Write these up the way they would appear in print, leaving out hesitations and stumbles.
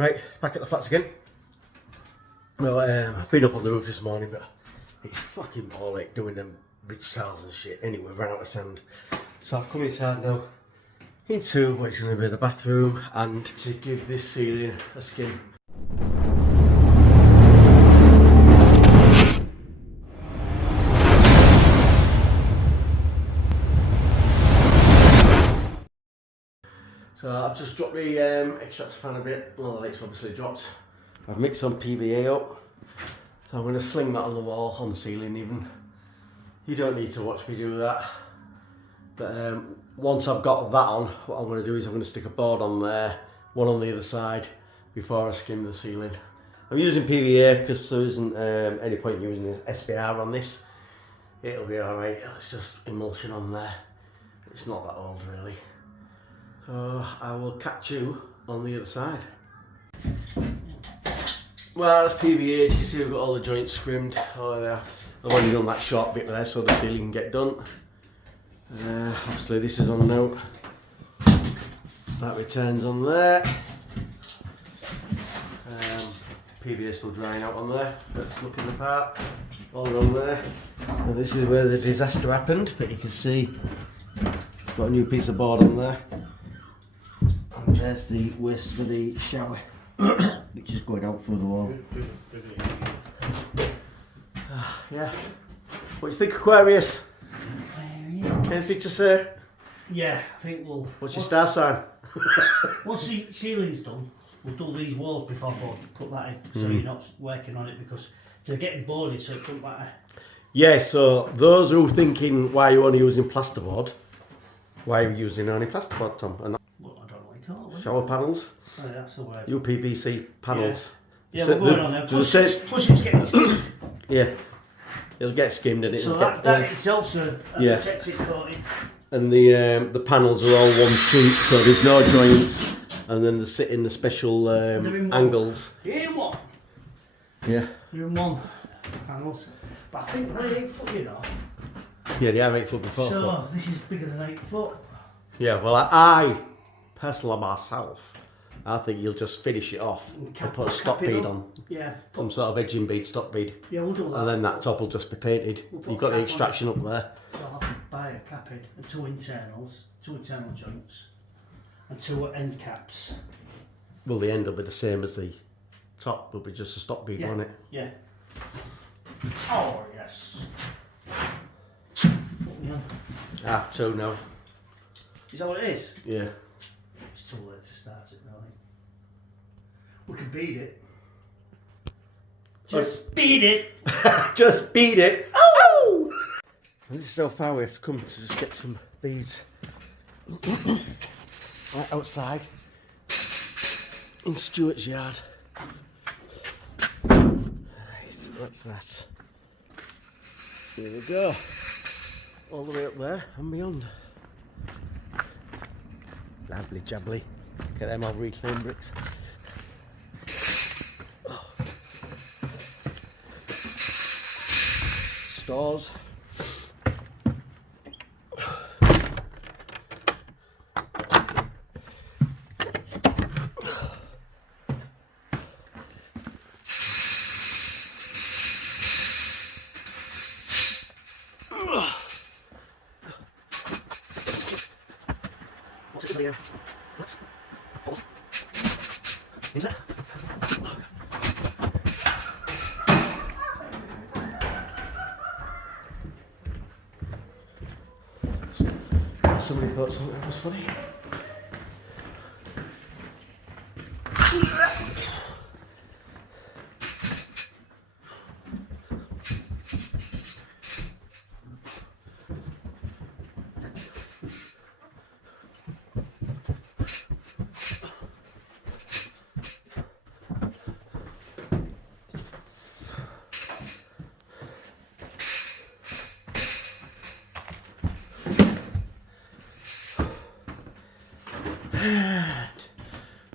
Right, back at the flats again. Well, I've been up on the roof this morning, but it's fucking ball-ache doing them ridge tiles and shit. Anyway, we've run out of sand. So I've come inside now into what's going to be the bathroom and to give this ceiling a skim. So I've just dropped the extractor fan a bit. All the lights obviously dropped. I've mixed some PVA up. So I'm going to sling that on the wall, on the ceiling even. You don't need to watch me do that. But once I've got that on, what I'm going to do is I'm going to stick a board on there, one on the other side, before I skim the ceiling. I'm using PVA because there isn't any point using SBR on this. It'll be alright, it's just emulsion on there. It's not that old really. So I will catch you on the other side. Well, that's PVA, you can see we've got all the joints scrimmed. Oh yeah, I've only done that short bit there so the ceiling can get done. Obviously this is on now. That returns on there. PVA still drying out on there, but it's looking the part. All on there. Now this is where the disaster happened, but you can see it's got a new piece of board on there. And there's the waste for the shower, which is going out through the wall. Yeah. What do you think, Aquarius? Anything to say? Yeah, I think we'll... What's your star sign? Once the ceiling's done, we'll do these walls before we put that in, so you're not working on it, because they're getting boarded, so it doesn't matter. Yeah, so those who are thinking why you're only using plasterboard, why are you using only plasterboard, Tom? And Well, I don't know what you call it. shower panels? Oh, that's the word. UPVC panels. Yeah, we're going on there. Plus it's getting skimmed. Yeah, it'll get skimmed and it'll So get... that itself's a protective coating. And the panels are all one sheet, so there's no joints, and then they sit in the special angles. They're in one. Yeah. They're in one panels. But I think they're 8 foot, you know. Yeah, they are 8 foot before. So this is bigger than 8 foot. Yeah, well I personally myself, I think you'll just finish it off and put a stop bead on. Yeah. Some sort of edging bead, stop bead. Yeah, we'll do that. And then that top will just be painted. You've got the extraction up there. So I'll have to buy a cap head and two internal joints, and 2 end caps. Well, the end will be the same as the top. Will be just a stop bead on it. Yeah. Oh yes. 2:30 now. Is that what it is? Yeah. It's too late to start it, really. We can beat it. Just beat it. Just beat it. Oh! And this is how far we have to come to just get some beads. Right outside in Stuart's yard. Right, so that's that. Here we go. All the way up there and beyond. Lovely jubbly. Look at them old reclaimed bricks. Oh. Stores. What's it here? What? Oh. Is it? Somebody thought something was funny.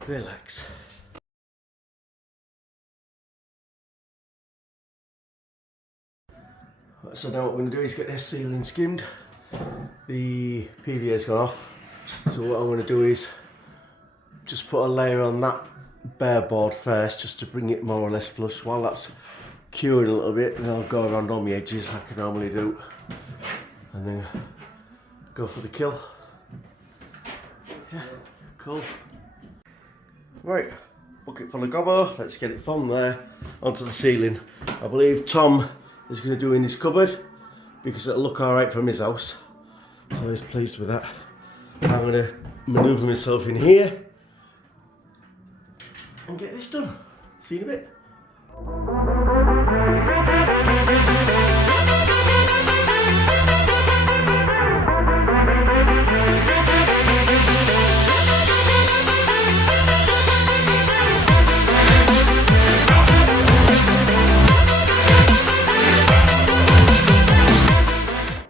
Relax. So now what we're going to do is get this ceiling skimmed. The PVA's gone off. So what I'm going to do is just put a layer on that bare board first, just to bring it more or less flush. While that's curing a little bit, then I'll go around on the edges like I normally do, and then go for the kill. Yeah, cool. Right, bucket full of gobbo. Let's get it from there onto the ceiling. I believe Tom is going to do in his cupboard because it'll look alright from his house, so he's pleased with that. I'm going to manoeuvre myself in here and get this done. See you in a bit.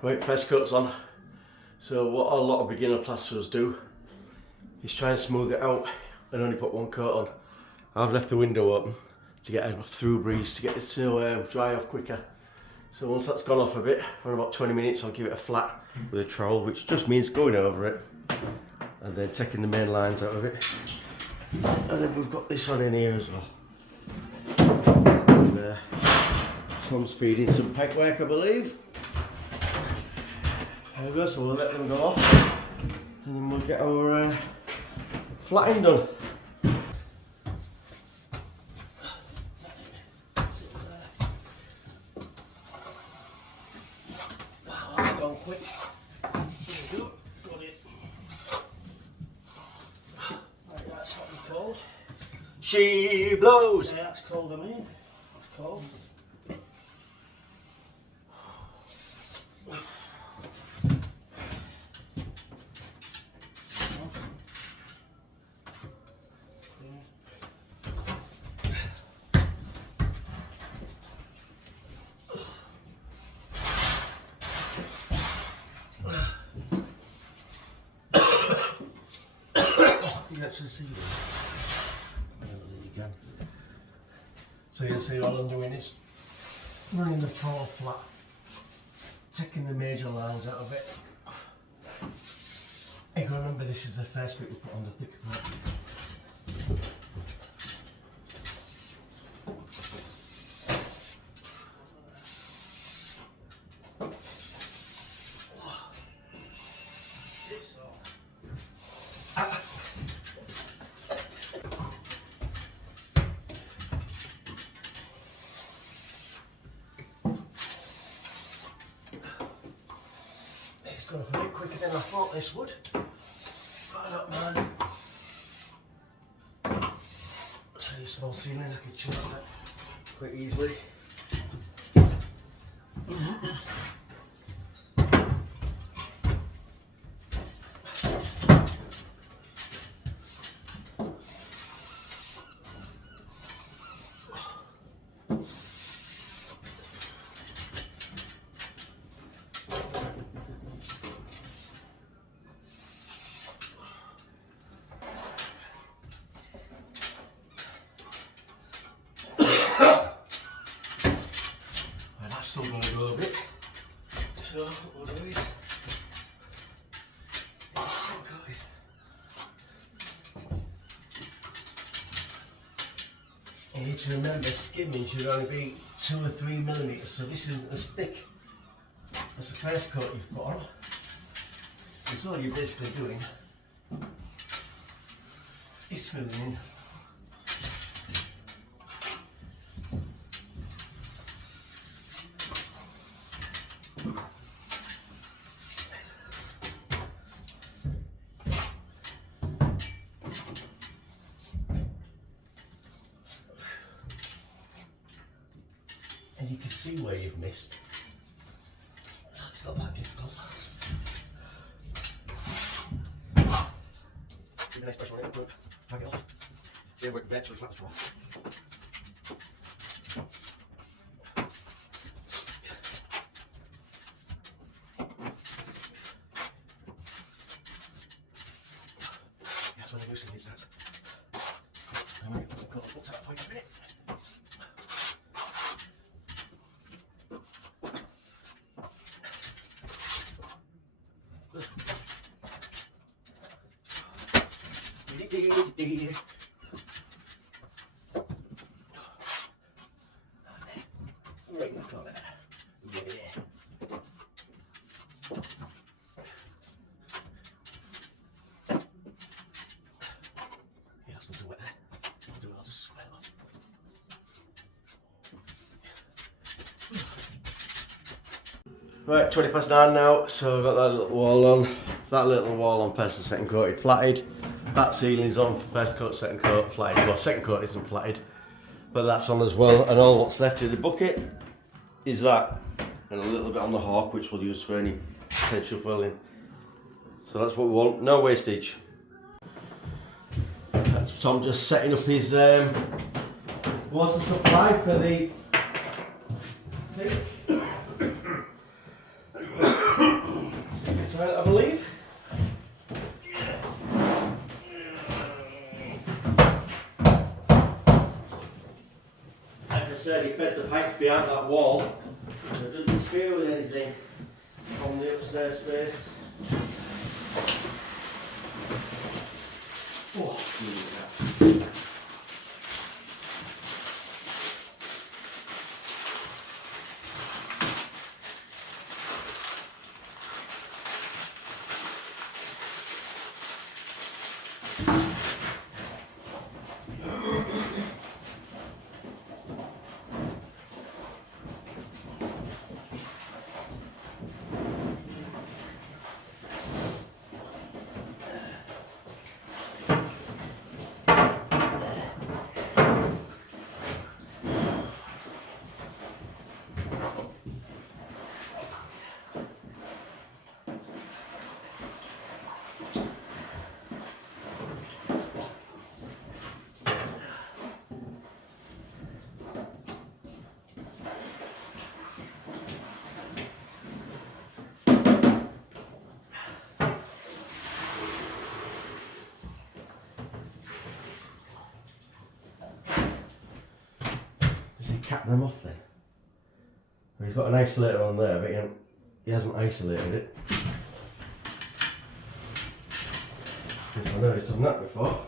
Right, first coat's on. So what a lot of beginner plasterers do is try and smooth it out and only put one coat on. I've left the window open to get a through breeze to get it to dry off quicker. So once that's gone off a bit, for about 20 minutes I'll give it a flat with a trowel, which just means going over it and then taking the main lines out of it. And then we've got this on in here as well. And, Tom's feeding some pegwork, I believe. There we go, so we'll let them go off and then we'll get our flatting done. Wow, that's gone quick. There we go, got it. Right, that's hot and cold. She blows! Yeah, that's cold, I mean. That's cold. You can actually see this. I don't think you can. So you'll see all I'm doing is running the trowel flat, taking the major lines out of it. You can remember this is the first bit we put on the thicker part. It's gone off a bit quicker than I thought this would, but I don't mind. I'll tell you, small ceiling, I can change that quite easily. Still going to go a bit, so what we'll do is you need to remember skimming should only be 2 or 3 millimeters, so this isn't as thick as the first coat you've put on. So all you're basically doing is filling in. And you can see where you've missed. So it's not that difficult. Give a nice pressure on it, drag it off. See, we're virtually flat as well. That's when the loosening starts. And when it doesn't go up to that point a bit. Right, 20 past 9 now, so I've got that little wall on. That little wall on first and second coated, flatted. That ceiling's on, first coat, second coat, flatted. Well, second coat isn't flatted, but that's on as well. And all what's left in the bucket is that, and a little bit on the hawk, which we'll use for any potential filling. So that's what we want, no wastage. That's Tom just setting up his water supply for the sink. I believe. Like I said, he fed the pipes behind that wall, so it doesn't interfere with anything from the upstairs space. Oh, does he cap them off then? Well, he's got an isolator on there, but he hasn't isolated it. Yes, I know he's done that before.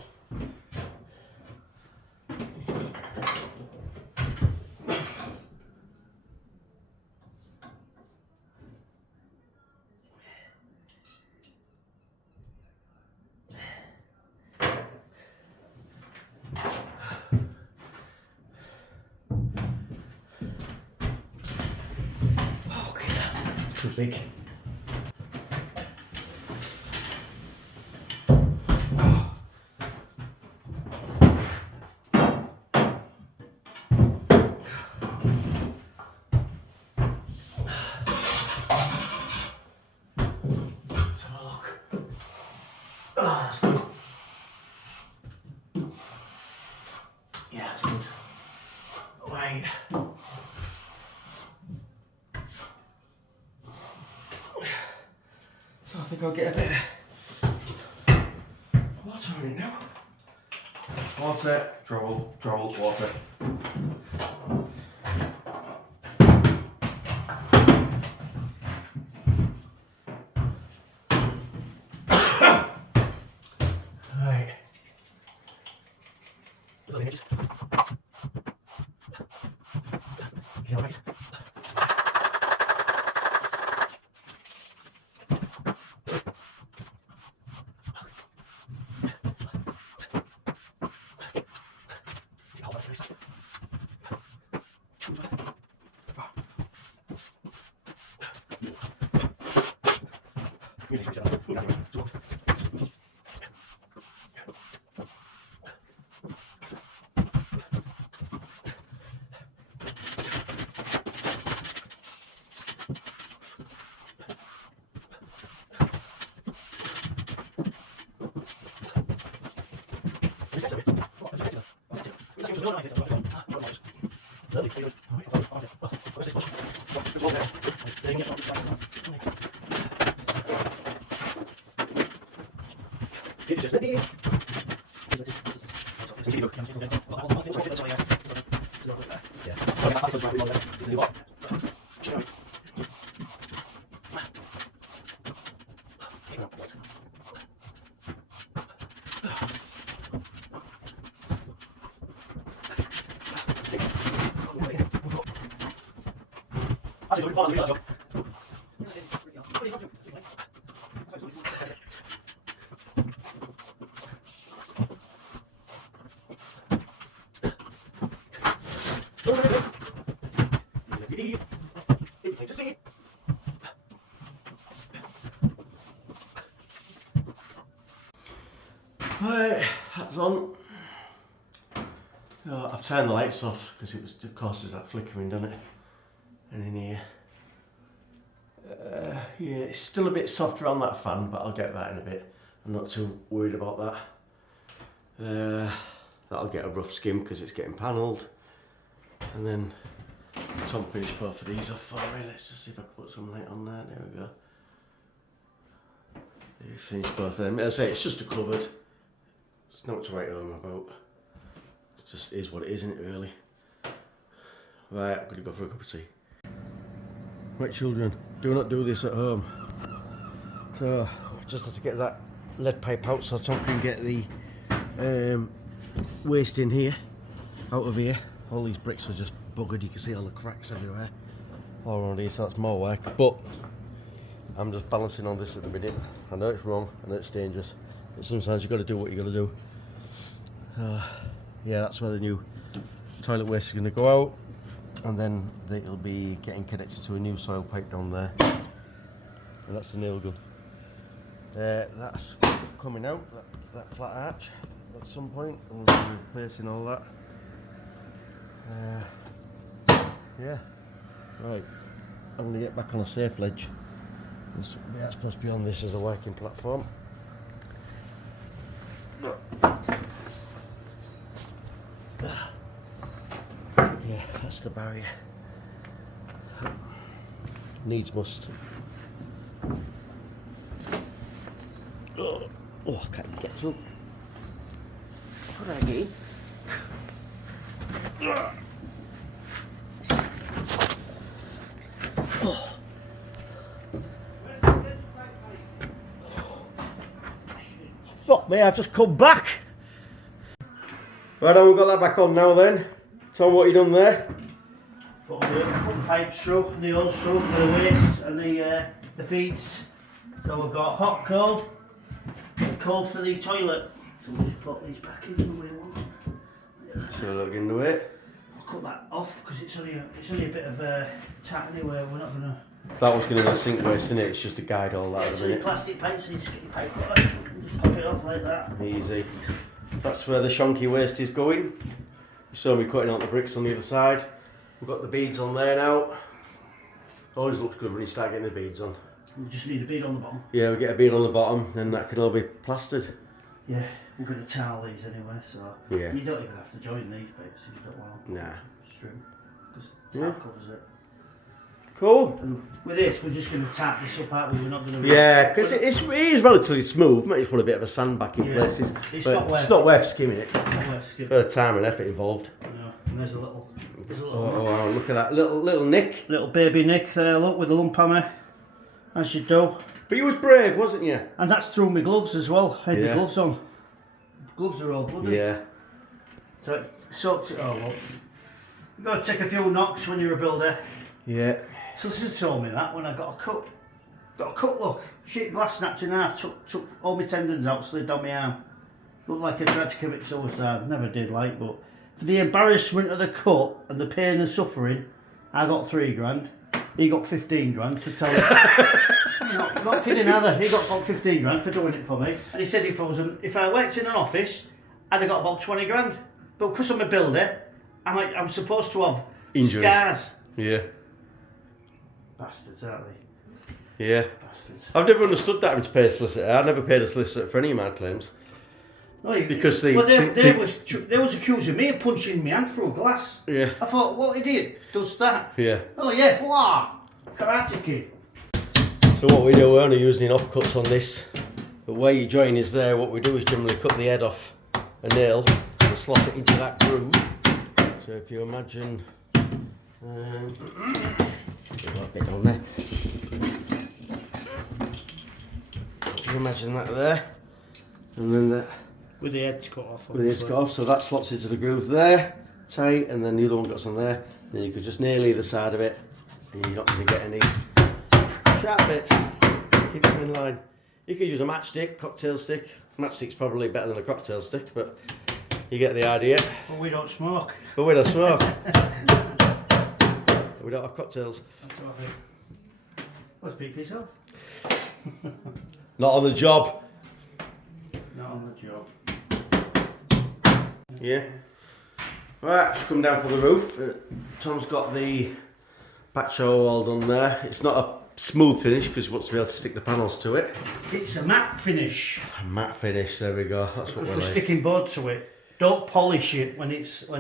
Too big. Let's have a look. Ah, that's good. Yeah, that's good. Right. So I think I'll get a bit of water on it now. Water, trowel, water. Right. Little images. You know, right. So I've turned the lights off because it causes that flickering, doesn't it? And in here, yeah, it's still a bit softer on that fan, but I'll get that in a bit. I'm not too worried about that. That'll get a rough skim because it's getting panelled. And then Tom finished both of these off for me. Let's just see if I can put some light on there. There we go. He finished both of them. As I say, it's just a cupboard. It's not to write home about. It just is what it is, isn't it, really? Right, I'm going to go for a cup of tea. Right, children, do not do this at home. So, just have to get that lead pipe out so Tom can get the waste in here, out of here. All these bricks are just buggered, you can see all the cracks everywhere. All around here, so that's more work. But I'm just balancing on this at the minute. I know it's wrong, I know it's dangerous, but sometimes you've got to do what you've got to do. Yeah, that's where the new toilet waste is going to go out. And then it'll be getting connected to a new soil pipe down there. And that's the nail gun. That's coming out, that flat arch, at some point. And we'll be replacing all that. Yeah, right. I'm going to get back on a safe ledge. That's supposed to be on this as a working platform. Yeah, that's the barrier. Needs must. Oh, I can't get through. What did I get? Fuck me, I've just come back. Right on, we've got that back on now then. Tom, what have you done there? Put the pipes through, the hose through for the waste and the feeds. So we've got hot, cold, and cold for the toilet. So we'll just put these back in the way we want. So look into it. I'll cut that off because it's only a bit of a tap anyway. We're not gonna. That was going to be sink waste, isn't it? It's just to guide all that It's at a minute. plastic pipe, so you just get your pipe cutter and just pop it off like that. Easy. That's where the shonky waste is going. You saw me cutting out the bricks on the other side. We've got the beads on there now. Always looks good when you start getting the beads on. We just need a bead on the bottom. Yeah, we get a bead on the bottom, then that can all be plastered. Yeah, we're going to towel these anyway, so Yeah. you don't even have to join these bits if you don't want. Nah. String, because the towel covers it. Cool. And with this, we're just going to tap this up out. We're not going to. Yeah, because it is relatively smooth. Might just put a bit of a sand back in places. It's but not worth skimming it. It's not worth skipping. For the time and effort involved. No, and there's a little. Oh wow, look at that little nick. Little baby nick there, look, with the lump hammer, as you do. But you was brave, wasn't you? And that's through my gloves as well. I had Yeah. my gloves on. Gloves are all bloody. Yeah. So it soaks it all up. You've got to take a few knocks when you're a builder. Yeah. Solicitor told me that when I got a cut. Got a cut, look. Sheet glass snapped in half, took all my tendons out, slid down my arm. Looked like I tried to commit suicide. Never did, like, but for the embarrassment of the cut and the pain and suffering, I got 3 grand. He got 15 grand for telling. I'm not kidding either. He got 15 grand for doing it for me. And he said if I worked in an office, I'd have got about 20 grand. But because I'm a builder, I'm supposed to have Injuries. scars. Yeah. Bastards, aren't they? Yeah. Bastards. I've never understood that to pay a solicitor. I never paid a solicitor for any of my claims. No, Because they was accusing me of punching my hand through glass. Yeah. I thought, what idiot does that? Yeah. Oh yeah, wow, Karate Kid. So what we do, we're only using offcuts on this. But where your join is there, what we do is generally cut the head off a nail and slot it into that groove. So if you imagine, a bit on there. You imagine that there, and then that With the head cut off. with the head cut off, so that slots into the groove there, tight, and then the other one goes on there. Then you could just nail either side of it, and you're not going to get any sharp bits. Keep them in line. You could use a matchstick, cocktail stick. Matchstick's probably better than a cocktail stick, but you get the idea. But we don't smoke. But we don't smoke. We don't have cocktails. That's what I think. Well, speak for yourself. Not on the job. Not on the job. Yeah. Right, just come down for the roof. Tom's got the back shower wall done there. It's not a smooth finish because he wants to be able to stick the panels to it. It's a matte finish. A matte finish, there we go. That's what we're like. Sticking board to it. Don't polish it when it's we don't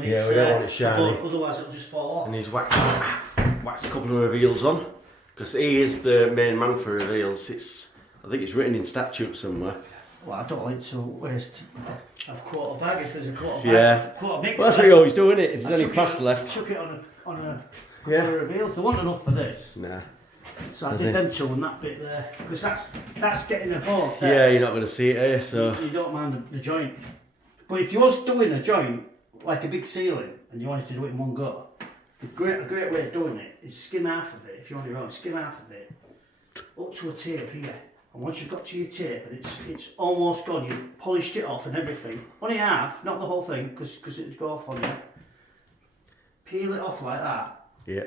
want it shiny. Otherwise it'll just fall off. And he's waxed a couple of reveals on because he is the main man for reveals. I think it's written in statute somewhere. Well, I don't like to waste a quarter bag if there's a quarter bag. Yeah. Quarter mix. Well, that's what you always do, isn't it? If there's any plaster left. Chuck it on a couple of reveals. There wasn't enough for this. Nah. So I did them two and that bit there because that's getting a board. Yeah, you're not going to see it here, so you don't mind the joint. But if you was doing a joint like a big ceiling and you wanted to do it in one go, a great way of doing it is skim half of it. If you're on your own, skim half of it up to a tape here. And once you've got to your tape and it's almost gone, you've polished it off and everything. Only half, not the whole thing, because it'd go off on you. Peel it off like that. yeah,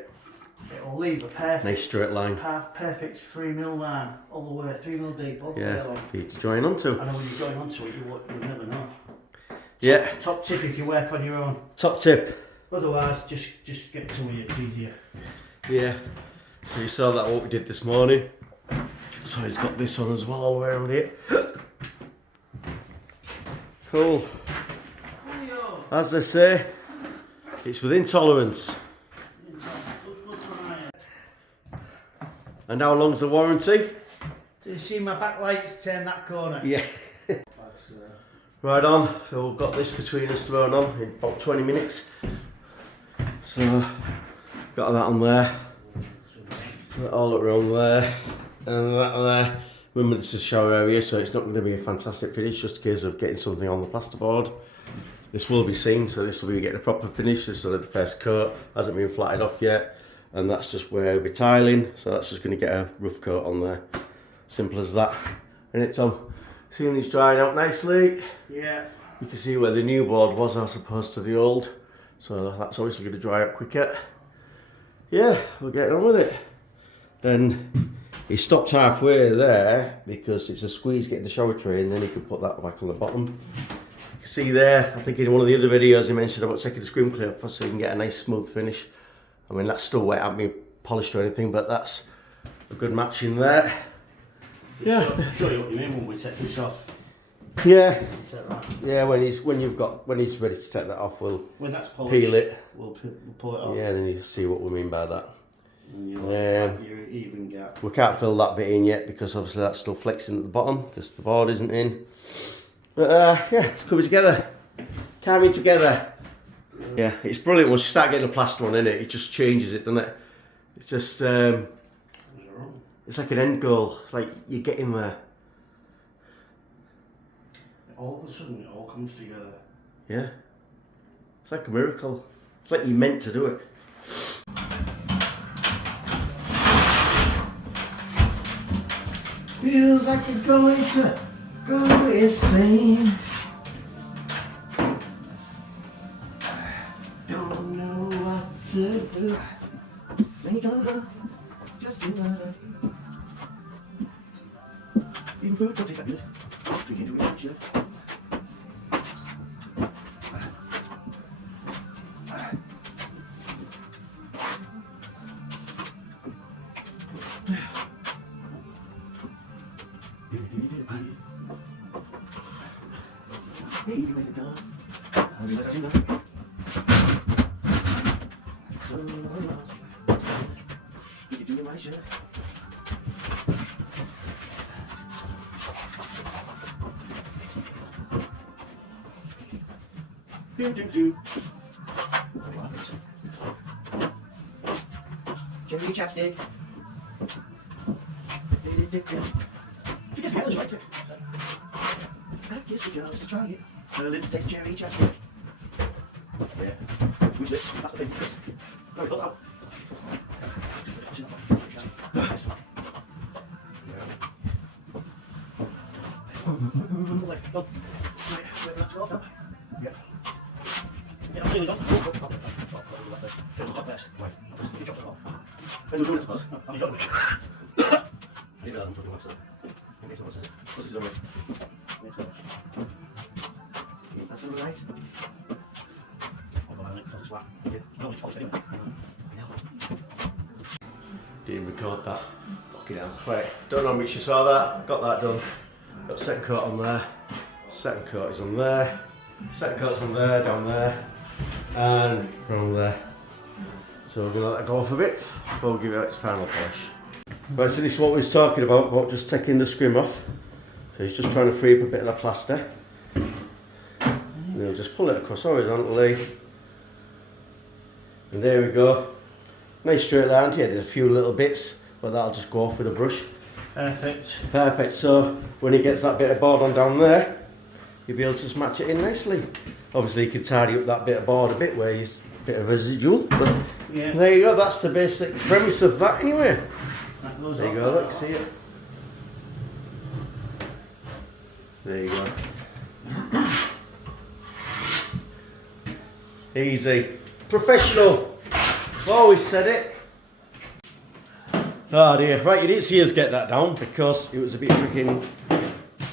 It'll leave a perfect, nice straight line. Perfect 3mm line all the way, 3mm deep all the way Yeah, along. for you to join onto. I know when you join onto it, you'll never know. Yeah. Top tip if you work on your own. Top tip. Otherwise, just get to it. It's easier. Yeah. So you saw that what we did this morning. So he's got this on as well all the way around here. Cool. As they say, it's within tolerance. And how long's the warranty? Do you see my backlights turn that corner? Yeah. Right on, so we've got this between us thrown on in about 20 minutes. So, got that on there. All around there. And that there. Remember, this is a shower area, so it's not going to be a fantastic finish, just a case of getting something on the plasterboard. This will be seen, so this will be getting a proper finish. This is the first coat, hasn't been flatted off yet. And that's just where we're tiling, so that's just going to get a rough coat on there. Simple as that. And it's seeing these drying out nicely. Yeah. You can see where the new board was as opposed to the old. So that's obviously going to dry out quicker. Yeah, we're getting on with it. Then he stopped halfway there because it's a squeeze getting the shower tray and then he can put that back on the bottom. You can see there, I think in one of the other videos he mentioned about taking the scrim clear off so you can get a nice smooth finish. I mean, that's still wet, hasn't been polished or anything, but that's a good match in there. Yeah. Show you what you mean when we take this off. Yeah. Take that. Yeah, when he's ready to take that off, we'll when that's polished, peel it. We'll pull it off. Yeah, then you see what we mean by that. And your even gap. We can't fill that bit in yet because obviously that's still flexing at the bottom because the board isn't in. But yeah, it's coming together. Coming together. Yeah, it's brilliant once you start getting a plaster on in it, it just changes it, doesn't it? It's just it's like an end goal. It's like you're getting there. All of a sudden, it all comes together. Yeah. It's like a miracle. It's like you're meant to do it. Feels like you're going to go insane. Don't know what to do. When you go, just do it. Even food don't taste that good. We can do it like you should. Hey, you make it done. I'll do that too. So you do my shirt. Do. Cherry chapstick. She gets me likes it. I guess the girls to try it. Her lips taste cherry chapstick. Yeah. Which lips? That's the thing. No, it's not that. Like, oh, right, wait for that to go off now. Yeah. Yeah, I'm really done. Top first. Right. Just you chop it all. When we're doing it, I suppose. No, I'm enjoying it. Leave that, I'm talking about, so. Okay, so what's this? What's this done with? That's alright. I'll go on it. Didn't record that. Fucking hell. Right, don't know how much you saw that. Got that done. Got second coat on there. Second coat is on there. Second coat's on there, down there, and around there. So we're gonna let that go off a bit before we give it its final polish. Right, so this is what we was talking about just taking the scrim off. So he's just trying to free up a bit of the plaster. And he'll just pull it across horizontally. And there we go. Nice straight line. Yeah, there's a few little bits, but that'll just go off with a brush. Perfect. Perfect. So when he gets that bit of board on down there, you'll be able to just match it in nicely. Obviously you can tidy up that bit of board a bit where it's a bit of residual, but yeah. There you go, that's the basic premise of that anyway. That goes There you off go, like look, see it. There you go. Easy. Professional. I've always said it. Oh dear, right, you didn't see us get that down because it was a bit freaking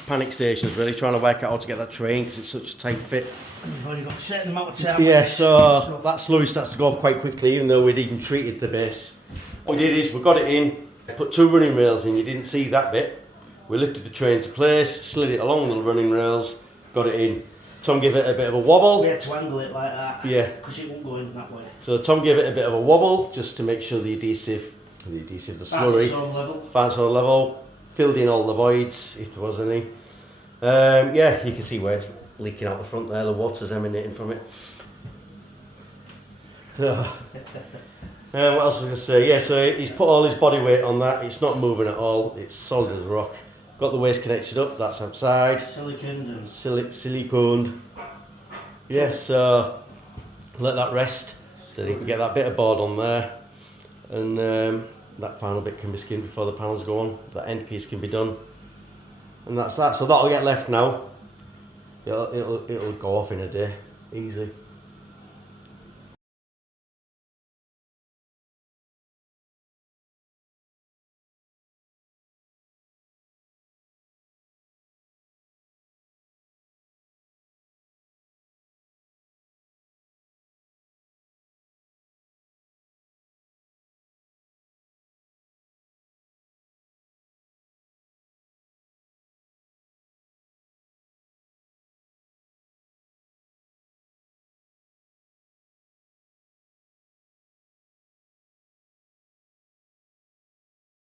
panic stations really, trying to work out how to get that train because it's such a tight fit. You've only got a certain amount of time. Yeah, so that slurry starts to go off quite quickly even though we'd even treated the base. What we did is we got it in, put 2 running rails in, you didn't see that bit. We lifted the train to place, slid it along the running rails, got it in. Tom gave it a bit of a wobble. We had to angle it like that. Yeah. Because it won't go in that way. So Tom gave it a bit of a wobble just to make sure the adhesive, the slurry, its own level. finds its own level, filled in all the voids if there was any. Yeah, you can see where it's leaking out the front there, the water's emanating from it. What else was I going to say? Yeah, so he's put all his body weight on that, it's not moving at all, it's solid as a rock. Got the waist connected up, that's outside. Siliconed and... Siliconed. Yeah, so let that rest, then you can get that bit of board on there, and that final bit can be skimmed before the panels go on, that end piece can be done, and that's that. So that'll get left now. It'll go off in a day, easy.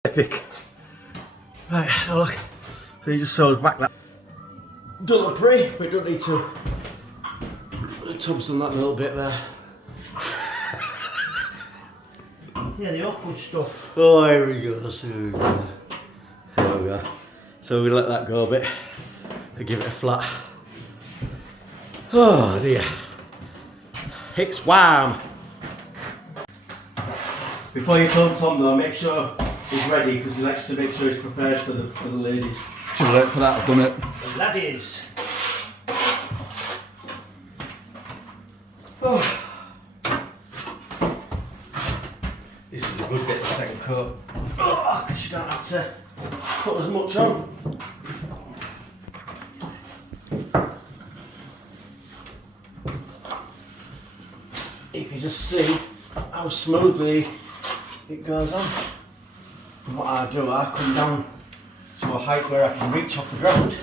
Epic. Right, oh look. So you just sewed back that double pre, we don't need to. Tom's done that little bit there. Yeah, the awkward stuff. Oh, here we go. So there we go. So we let that go a bit and give it a flat. Oh dear. It's warm. Before you film Tom though, make sure he's ready because he likes to make sure he's prepared for the ladies. Too late for that, I've done it. The laddies. Oh. This is a good bit, the second coat. Oh, because you don't have to put as much on. You can just see how smoothly it goes on. And what I do, I come down to a height where I can reach off the ground.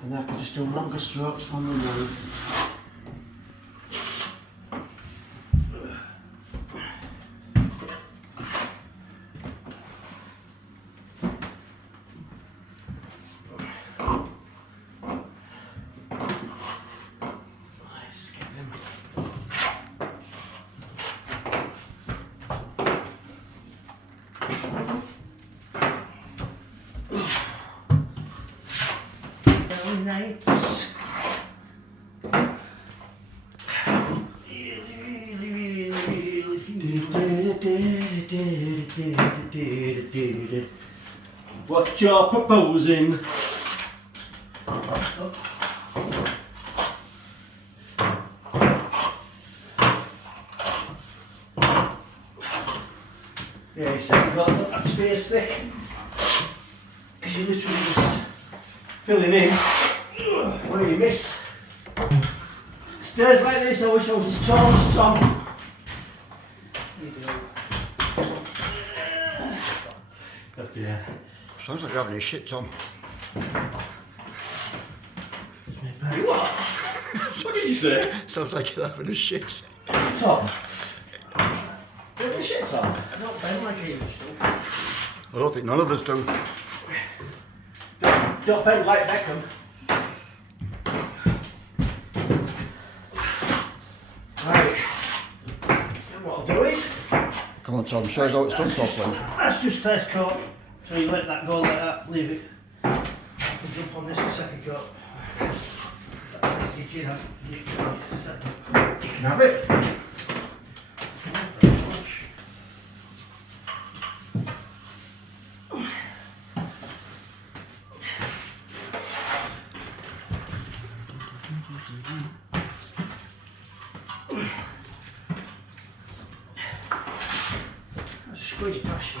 And I can just do longer strokes from the road. Nights. What you're proposing? Yeah, you said you don't have to be as thick because you're literally just filling in where you miss. Stairs like this, I wish I was as tall as Tom. Yeah. Sounds like you're having a shit, Tom. What? What did you say? Sounds like you're having a shit. Tom. What the shit, Tom? I don't bend like I used to. I don't think none of us do. Don't bend like Beckham. Right. And what I'll do is... Come on, Tom, show us how it's done properly. That's just first coat. So you let that go like that, leave it. I can jump on this for second coat. That's your chin up. You can have it. Thank you very much. Squeeze past you.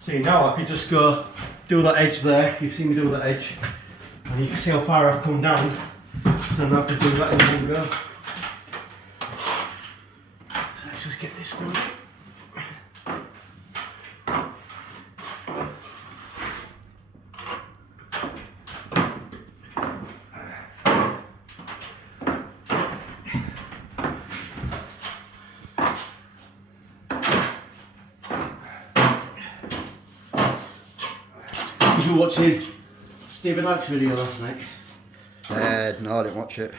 See, now I could just go do that edge there. You've seen me do that edge. And you can see how far I've come down. So now I could do that in one go. So let's just get this one. You were watching Stephen Lagg's video last night. No, I didn't watch it.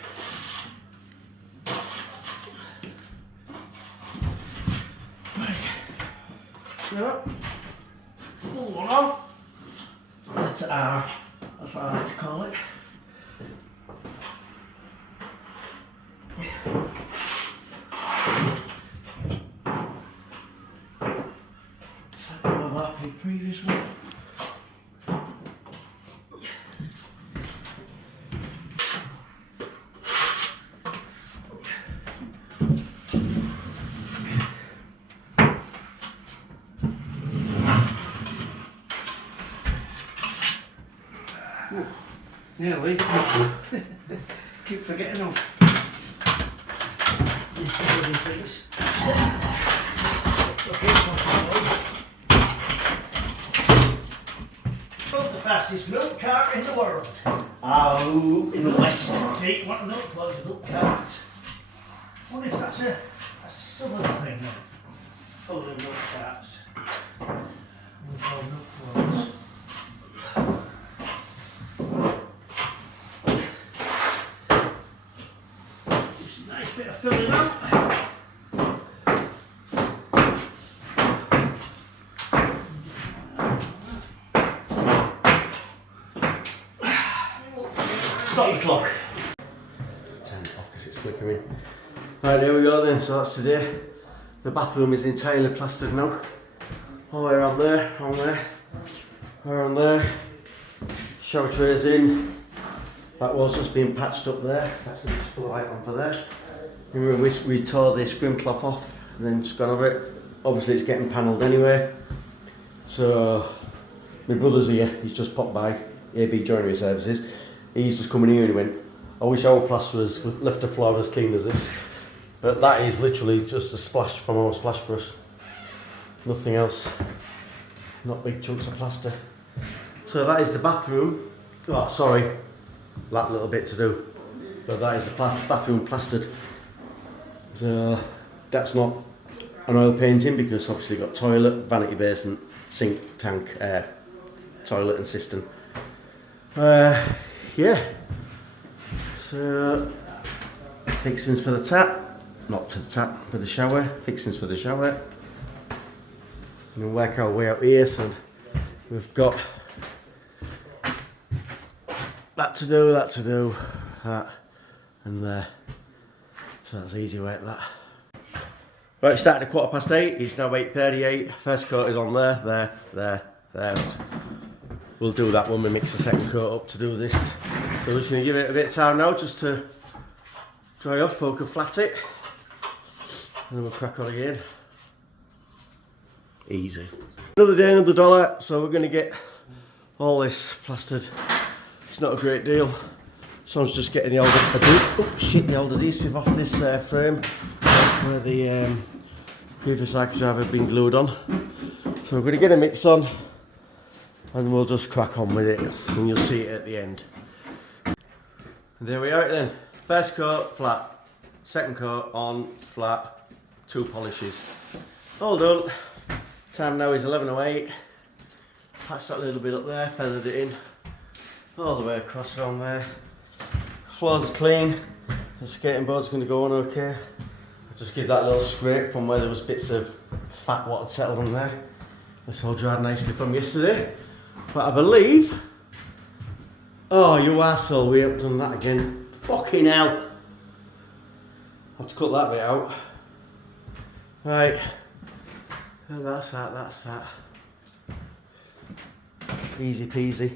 So, full one on. Letter R, that's what I like to call it. Slightly overlapping the previous one. Nearly. Keep forgetting them. The fastest milk cart in the world. Oh, in the west. See, what milk flows milk carts. I wonder if that's a southern thing then. Other than milk carts. Milk flows. Nice bit of filling out. Stop the clock. Turn it off because it's flickering. Right, there we go then. So that's today. The bathroom is entirely plastered now. All the way around there, around there. Shower trays in. That was just being patched up there. Actually, just put the light on for there. Remember, we tore the scrim cloth off and then just gone over it. Obviously, it's getting panelled anyway. So, my brother's here. He's just popped by. AB Joinery Services. He's just coming here and he went, I wish our plasterers left the floor as clean as this. But that is literally just a splash from our splash brush. Nothing else. Not big chunks of plaster. So that is the bathroom. Oh, sorry. That little bit to do, but that is the bathroom plastered. So that's not an oil painting because obviously you've got toilet, vanity basin, sink, tank, toilet and cistern. Yeah. So fixings for the tap, not for the tap, for the shower. Fixings for the shower. And we'll work our way out here. So we've got that to do, that, and there. So that's easy work, that. Right, it started at 8:15, it's now 8:38. First coat is on there. We'll do that when we mix the second coat up to do this. So we're just going to give it a bit of time now just to dry off, so we can flat it. And then we'll crack on again. Easy. Another day, another dollar. So we're going to get all this plastered. It's not a great deal. Someone's just getting the old adhesive off this frame where the previous cycle driver had been glued on. So we're going to get a mix on and we'll just crack on with it and you'll see it at the end. And there we are then. First coat flat, second coat on flat, 2 polishes. All done. Time now is 11:08. Patched that little bit up there, feathered it in all the way across around there. Floor's clean. The skating board's going to go on okay. I'll just give that a little scrape from where there was bits of fat what had settled on there. This all dried nicely from yesterday. But I believe... Oh, you arsehole, we haven't done that again. Fucking hell. I'll have to cut that bit out. Right. And that's that. Easy peasy.